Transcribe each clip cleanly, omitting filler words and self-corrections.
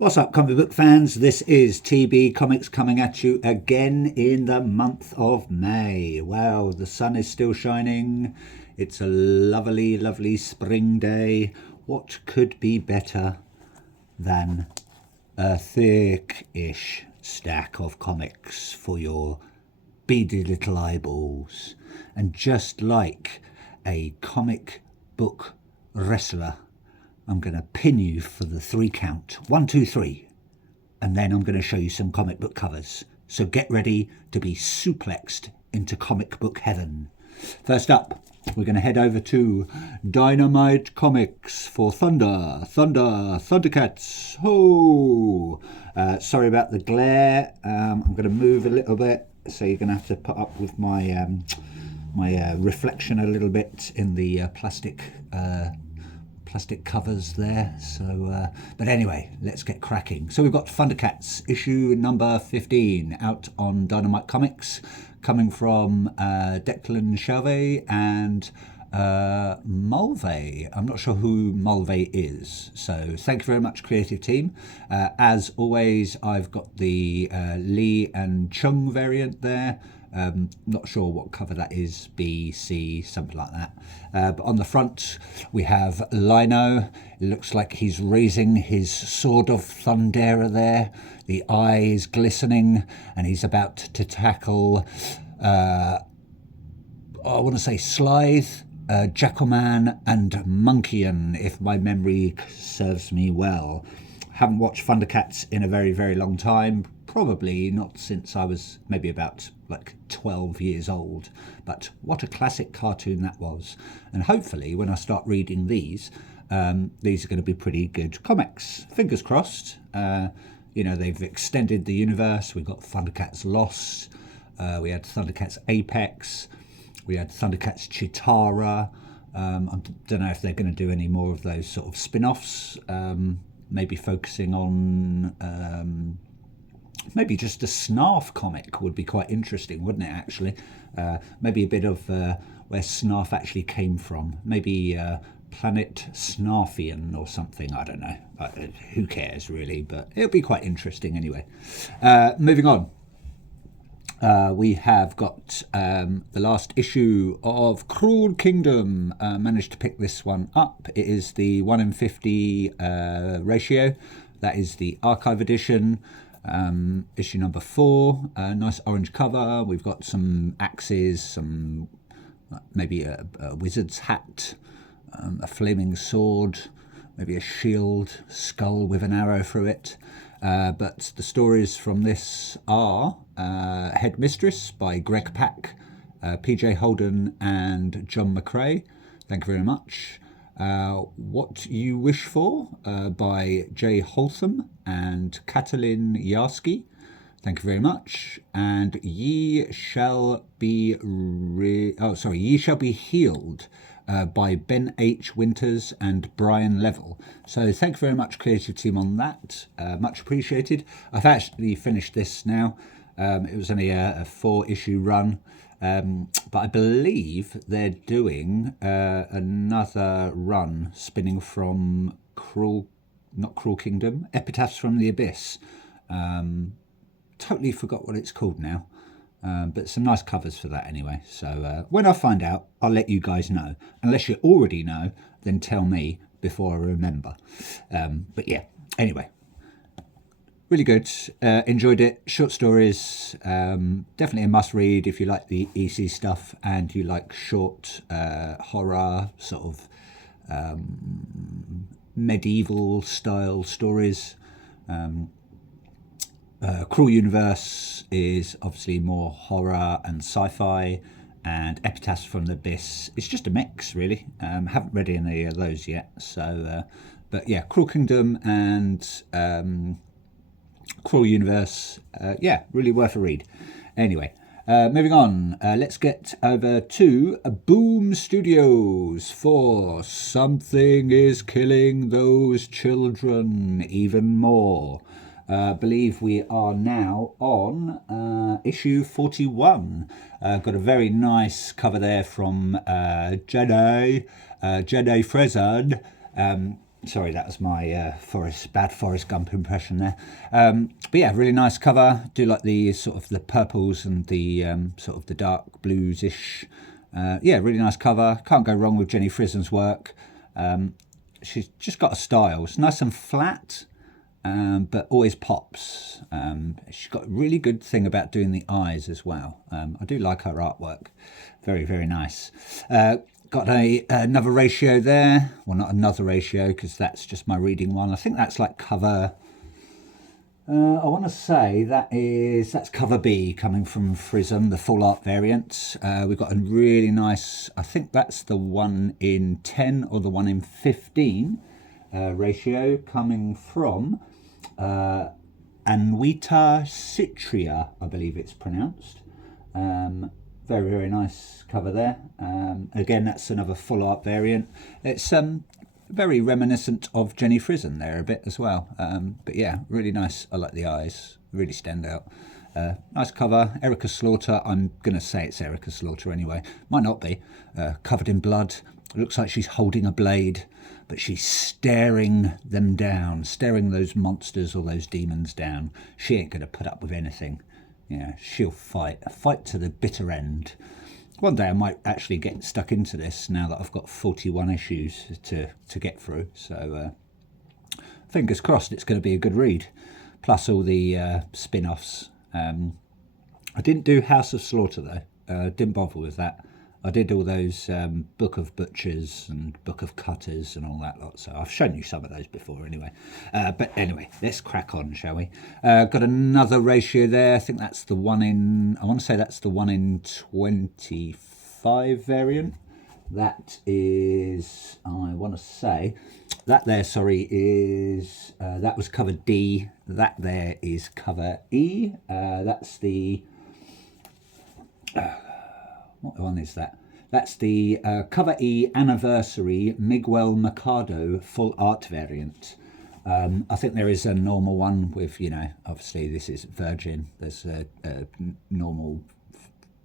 What's up, comic book fans? This is TB Comics coming at you again in the month of May. Wow, the sun is still shining. It's a lovely, lovely spring day. What could be better than a thick-ish stack of comics for your beady little eyeballs? And just like a comic book wrestler, I'm going to pin you for the 3 count. 1, 2, 3. And then I'm going to show you some comic book covers. So get ready to be suplexed into comic book heaven. First up, we're going to head over to Dynamite Comics for Thundercats. Ho! Sorry about the glare. I'm going to move a little bit, so you're going to have to put up with my reflection a little bit in the plastic covers there. So but anyway, let's get cracking. So we've got Thundercats issue number 15 out on Dynamite Comics, coming from Declan Shalvey and Mulvey. I'm not sure who Mulvey is, so thank you very much, creative team. As always, I've got the Lee and Chung variant there. Not sure what cover that is, B, C, something like that. But on the front we have Lino. It looks like he's raising his sword of Thundera there. The eye is glistening and he's about to tackle, I want to say Slythe, Jackalman and Monkeyan, if my memory serves me well. Haven't watched Thundercats in a very, very long time. Probably not since I was maybe about like 12 years old. But what a classic cartoon that was. And hopefully when I start reading these are going to be pretty good comics. Fingers crossed. They've extended the universe. We've got Thundercats Lost. We had Thundercats Apex. We had Thundercats Chitara. I don't know if they're going to do any more of those sort of spin-offs. Maybe focusing on maybe just a Snarf comic would be quite interesting, wouldn't it, actually? Maybe a bit of where Snarf actually came from. Maybe Planet Snarfian or something, I don't know. Who cares, really? But it'll be quite interesting anyway. Moving on. We have got the last issue of Cruel Kingdom. Managed to pick this one up. It is the 1 in 50 ratio. That is the archive edition. Issue number 4. Nice orange cover. We've got some axes, some maybe a wizard's hat, a flaming sword, maybe a shield, skull with an arrow through it. But the stories from this are Headmistress by Greg Pak, PJ Holden and John McCrae. Thank you very much. What You Wish For by Jay Holtham and Katalin Yarsky. Thank you very much. And Ye Shall Be Healed by Ben H. Winters and Brian Level. So thank you very much, creative team, on that. Much appreciated. I've actually finished this now. It was only a 4-issue run. But I believe they're doing another run spinning from not Cruel Kingdom, Epitaphs from the Abyss. Totally forgot what it's called now. But some nice covers for that anyway. So when I find out, I'll let you guys know. Unless you already know, then tell me before I remember. But yeah, anyway. Really good. Enjoyed it. Short stories. Definitely a must read if you like the EC stuff and you like short horror, sort of medieval style stories. Cruel Universe is obviously more horror and sci-fi, and Epitaphs from the Abyss, it's just a mix, really. Haven't read any of those yet. So, but yeah, Cruel Kingdom and Cruel Universe, really worth a read. Anyway, moving on, let's get over to Boom Studios for Something Is Killing Those Children Even More. I believe we are now on issue 41. Got a very nice cover there from Jedi Frezad. Sorry, that was my bad Forrest Gump impression there. But yeah, really nice cover. Do like the sort of the purples and the sort of the dark blues-ish. Yeah, really nice cover. Can't go wrong with Jenny Frizen's work. She's just got a style. It's nice and flat, but always pops. She's got a really good thing about doing the eyes as well. I do like her artwork. Very, very nice. Got another ratio there. Well, not another ratio because that's just my reading one. I think that's like cover. I want to say that's cover B coming from Frizen, the full art variant. We've got a really nice. I think that's the one in 10 or the one in 15 ratio coming from Anwita Citria, I believe it's pronounced. Very, very nice cover there. Again, that's another full art variant. It's very reminiscent of Jenny Frizen there a bit as well. But yeah, really nice. I like the eyes, really stand out. Nice cover. Erica Slaughter. I'm going to say it's Erica Slaughter anyway. Might not be. Covered in blood. It looks like she's holding a blade, but she's staring them down, staring those monsters or those demons down. She ain't going to put up with anything. Yeah, she'll fight to the bitter end. One day I might actually get stuck into this now that I've got 41 issues to get through. So fingers crossed it's going to be a good read. Plus all the spin-offs. I didn't do House of Slaughter though. Didn't bother with that. I did all those Book of Butchers and Book of Cutters and all that lot. So I've shown you some of those before anyway. But anyway, let's crack on, shall we? Got another ratio there. I think that's the one in, I want to say that's the one in 25 variant. That is, I want to say, that there, sorry, is, that was cover D. That there is cover E. That's the... what one is that? That's the cover E anniversary Miguel Mercado full art variant. I think there is a normal one with, obviously this is Virgin. There's a normal,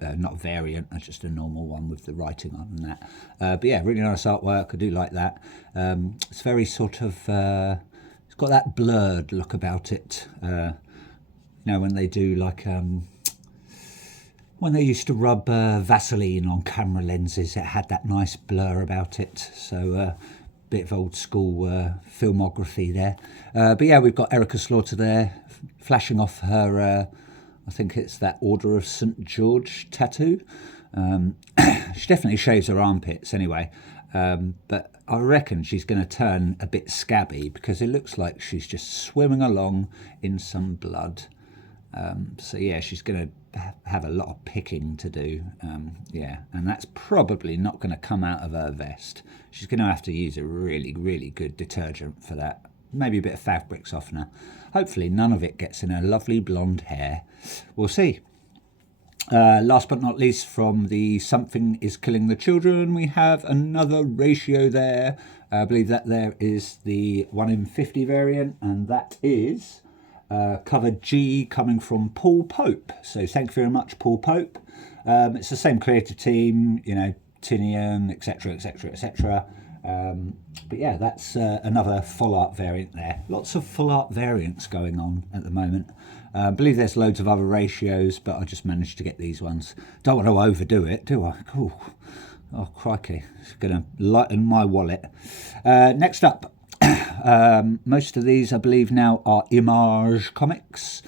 not variant, just a normal one with the writing on and that. But yeah, really nice artwork. I do like that. It's very sort of, it's got that blurred look about it. When they do like... when they used to rub Vaseline on camera lenses, it had that nice blur about it. So bit of old school filmography there. But yeah, we've got Erica Slaughter there, flashing off her, I think it's that Order of St. George tattoo. She definitely shaves her armpits anyway. But I reckon she's going to turn a bit scabby because it looks like she's just swimming along in some blood. So yeah, she's going to have a lot of picking to do. Yeah, and that's probably not going to come out of her vest. She's going to have to use a really, really good detergent for that. Maybe a bit of fabric softener. Hopefully none of it gets in her lovely blonde hair. We'll see. Last but not least, from the Something is Killing the Children, we have another ratio there. I believe that there is the 1 in 50 variant, and that is... cover G coming from Paul Pope. So thank you very much, Paul Pope. It's the same creative team, Tinian, etc, etc, etc. But yeah, that's another full art variant there. Lots of full art variants going on at the moment. I believe there's loads of other ratios, but I just managed to get these ones. Don't want to overdo it, do I? Oh crikey, it's going to lighten my wallet. Next up, most of these, I believe, now are Image Comics.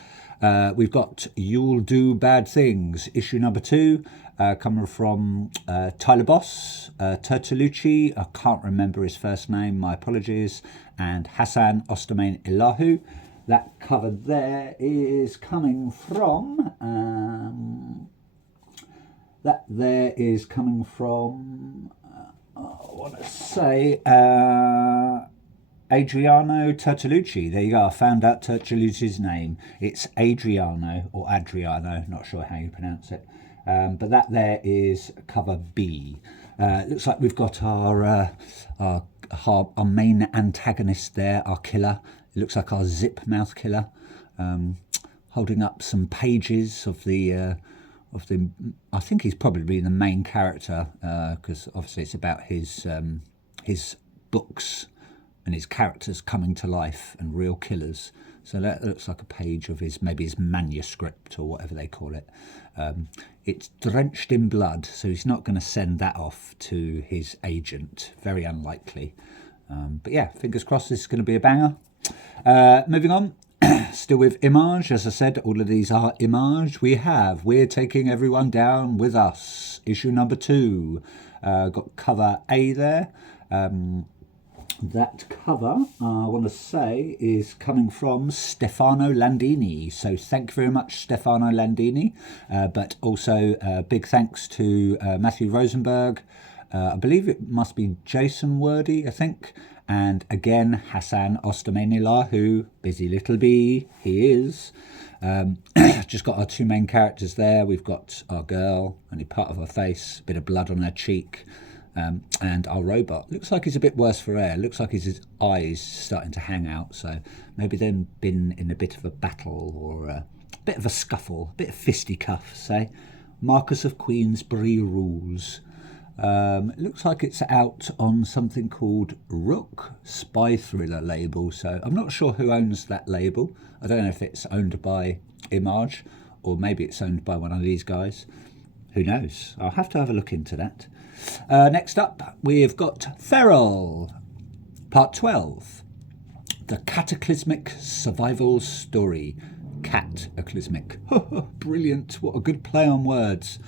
We've got You'll Do Bad Things, issue number 2, coming from Tyler Boss, Tertolucci, I can't remember his first name, my apologies, and Hassan Ostermain Elahu. That cover there is coming from... I want to say... Adriano Tertolucci. There you go. I found out Tertolucci's name. It's Adriano or Adriano. Not sure how you pronounce it. But that there is cover B. Looks like we've got our main antagonist there, our killer. It looks like our zip mouth killer, holding up some pages of the. I think he's probably the main character because obviously it's about his books. and his characters coming to life and real killers. So that looks like a page of maybe his manuscript or whatever they call it. It's drenched in blood, so he's not going to send that off to his agent. Very unlikely. But yeah, fingers crossed this is going to be a banger. Moving on, still with Image. As I said, all of these are Image. We're Taking Everyone Down With Us, issue number 2. Got cover A there. That cover, I want to say, is coming from Stefano Landini. So thank you very much, Stefano Landini. But also big thanks to Matthew Rosenberg. I believe it must be Jason Wordy, I think. And again, Hassan Ostermanila, who, busy little bee, he is. Just got our 2 main characters there. We've got our girl, only part of her face, a bit of blood on her cheek. And our robot. Looks like he's a bit worse for wear. Looks like his eyes starting to hang out. So maybe they've been in a bit of a battle or a bit of a scuffle, a bit of fisticuff, say. Marcus of Queensberry rules. It looks like it's out on something called Rook Spy Thriller label. So I'm not sure who owns that label. I don't know if it's owned by Image or maybe it's owned by one of these guys. Who knows? I'll have to have a look into that. Next up, we've got Feral, Part 12, The Cataclysmic Survival Story. Cataclysmic. Brilliant. What a good play on words.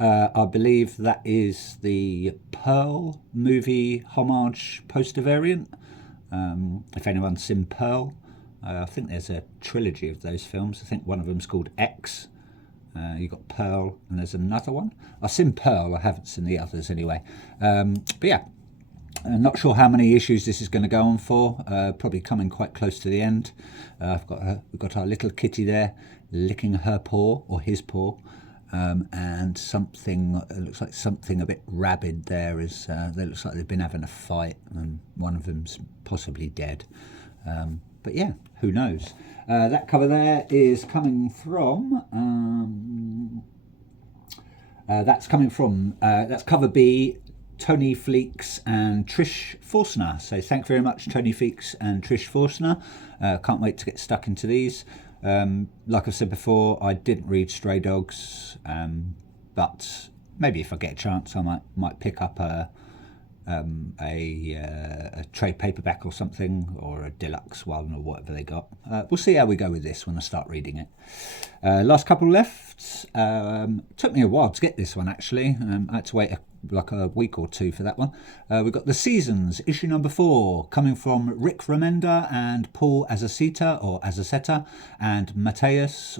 I believe that is the Pearl movie homage poster variant. If anyone's seen Pearl, I think there's a trilogy of those films. I think one of them's called X. You've got Pearl, and there's another one. I've seen Pearl, I haven't seen the others anyway. But yeah, I'm not sure how many issues this is going to go on for. Probably coming quite close to the end. We've got our little kitty there, licking her paw, or his paw. And something, it looks like something a bit rabid there. They looks like they've been having a fight, and one of them's possibly dead. But yeah, who knows? That cover there is coming from. That's cover B, Tony Fleeks and Trish Forstner. So thank you very much, Tony Fleeks and Trish Forstner. Can't wait to get stuck into these. Like I've said before, I didn't read Stray Dogs, but maybe if I get a chance, I might pick up a trade paperback or something, or a deluxe one, or whatever they got. We'll see how we go with this when I start reading it. Last couple left. Took me a while to get this one, actually. I had to wait like a week or 2 for that one. We've got The Seasons, issue number 4, coming from Rick Remender and Paul Azaceta and Matthias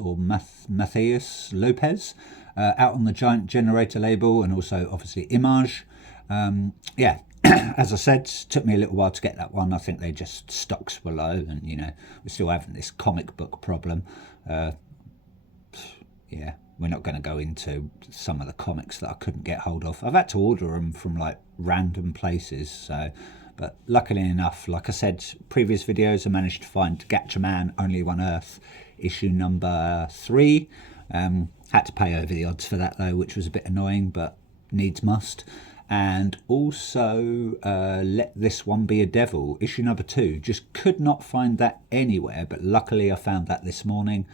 Lopez, out on the Giant Generator label, and also obviously Image. Yeah, as I said, took me a little while to get that one. I think they just stocks were low, and we're still having this comic book problem. Yeah, we're not going to go into some of the comics that I couldn't get hold of. I've had to order them from like random places, so. But luckily enough, like I said, previous videos, I managed to find Gatchaman, Only One Earth, issue number 3. Had to pay over the odds for that though, which was a bit annoying, but needs must. And also Let This One Be a Devil, issue number 2. Just could not find that anywhere, but luckily I found that this morning.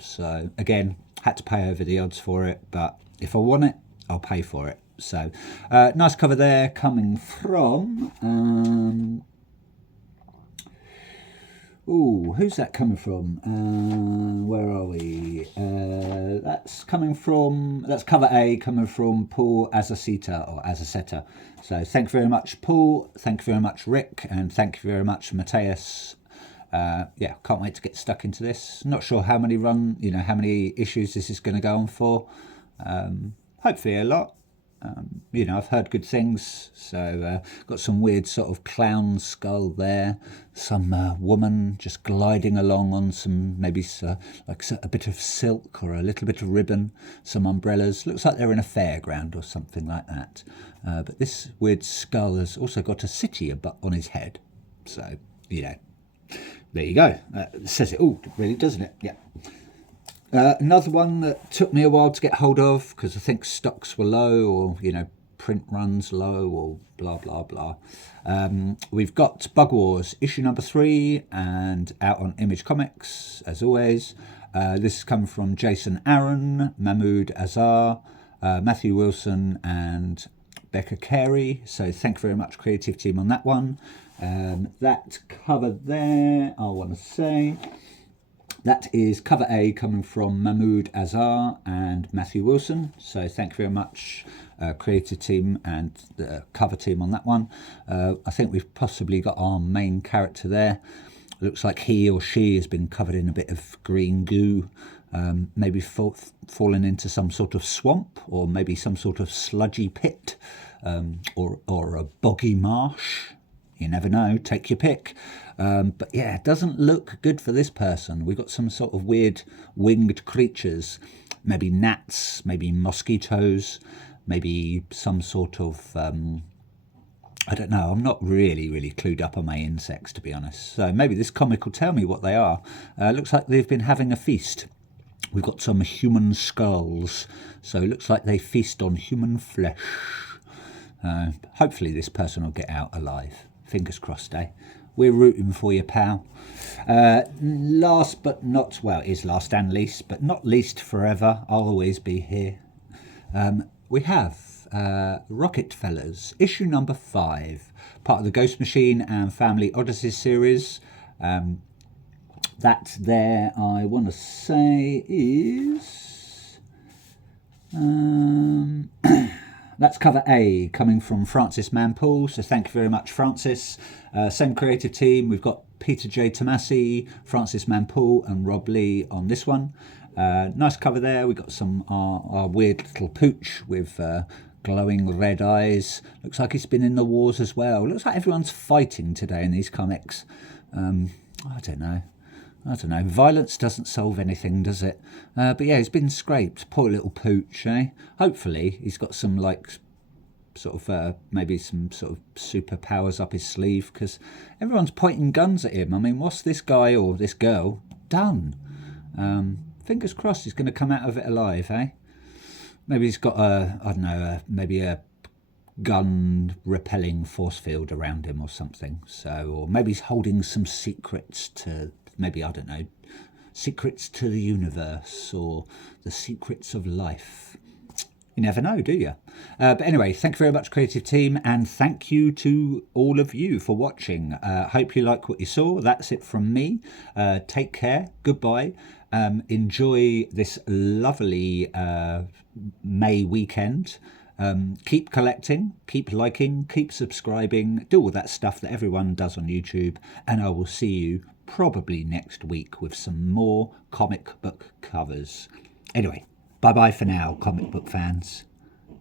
So again, had to pay over the odds for it, but if I want it, I'll pay for it. So nice cover there, coming from who's that coming from? Where are we? That's cover A, coming from Paul Azaceta. So thank you very much, Paul. Thank you very much, Rick, and thank you very much, Matthias. Yeah, can't wait to get stuck into this. Not sure how many issues this is going to go on for. Hopefully a lot. I've heard good things. So got some weird sort of clown skull there. Some woman just gliding along on some maybe like a bit of silk or a little bit of ribbon. Some umbrellas. Looks like they're in a fairground or something like that. But this weird skull has also got a city on his head. So there you go. Says it all, really, doesn't it? Yeah. Another one that took me a while to get hold of because I think stocks were low, or print runs low or blah, blah, blah. We've got Bug Wars issue number 3 and out on Image Comics, as always. This has come from Jason Aaron, Mahmoud Azhar, Matthew Wilson and Becca Carey. So thank you very much, creative team, on that one. That cover there, I want to say, that is cover A coming from Mahmoud Azhar and Matthew Wilson. So thank you very much, creative team and the cover team on that one. I think we've possibly got our main character there. Looks like he or she has been covered in a bit of green goo, maybe fallen into some sort of swamp, or maybe some sort of sludgy pit, or a boggy marsh. You never know, take your pick. But yeah, it doesn't look good for this person. We've got some sort of weird winged creatures, maybe gnats, maybe mosquitoes, maybe some sort of, I don't know, I'm not really clued up on my insects, to be honest. So maybe this comic will tell me what they are. Looks like they've been having a feast. We've got some human skulls, so it looks like they feast on human flesh. Hopefully this person will get out alive. Fingers crossed, eh? We're rooting for you, pal. Last but not, well, it is last and least, but not least forever. I'll always be here. We have Rocket Fellas, issue number 5, part of the Ghost Machine and Family Odyssey series. That there, I want to say, is... That's cover A, coming from Francis Manpool, so thank you very much, Francis. Same creative team, we've got Peter J. Tomasi, Francis Manpool and Rob Lee on this one. Nice cover there. We've got some our weird little pooch with glowing red eyes. Looks like he's been in the wars as well. Looks like everyone's fighting today in these comics. I don't know. Violence doesn't solve anything, does it? But yeah, he's been scraped. Poor little pooch, eh? Hopefully he's got some, like, sort of, maybe some sort of superpowers up his sleeve, because everyone's pointing guns at him. I mean, what's this guy or this girl done? Fingers crossed he's going to come out of it alive, eh? Maybe he's got a, I don't know, maybe a gun repelling force field around him or something. So, or maybe he's holding some secrets to, maybe, I don't know, secrets to the universe or the secrets of life. You never know, do you? But anyway, thank you very much, creative team, and thank you to all of you for watching. Hope you like what you saw. That's it from me. Take care. Goodbye. Enjoy this lovely May weekend. Keep collecting, keep liking, keep subscribing, do all that stuff that everyone does on YouTube, and I will see you probably next week with some more comic book covers. Anyway, bye bye for now, comic book fans.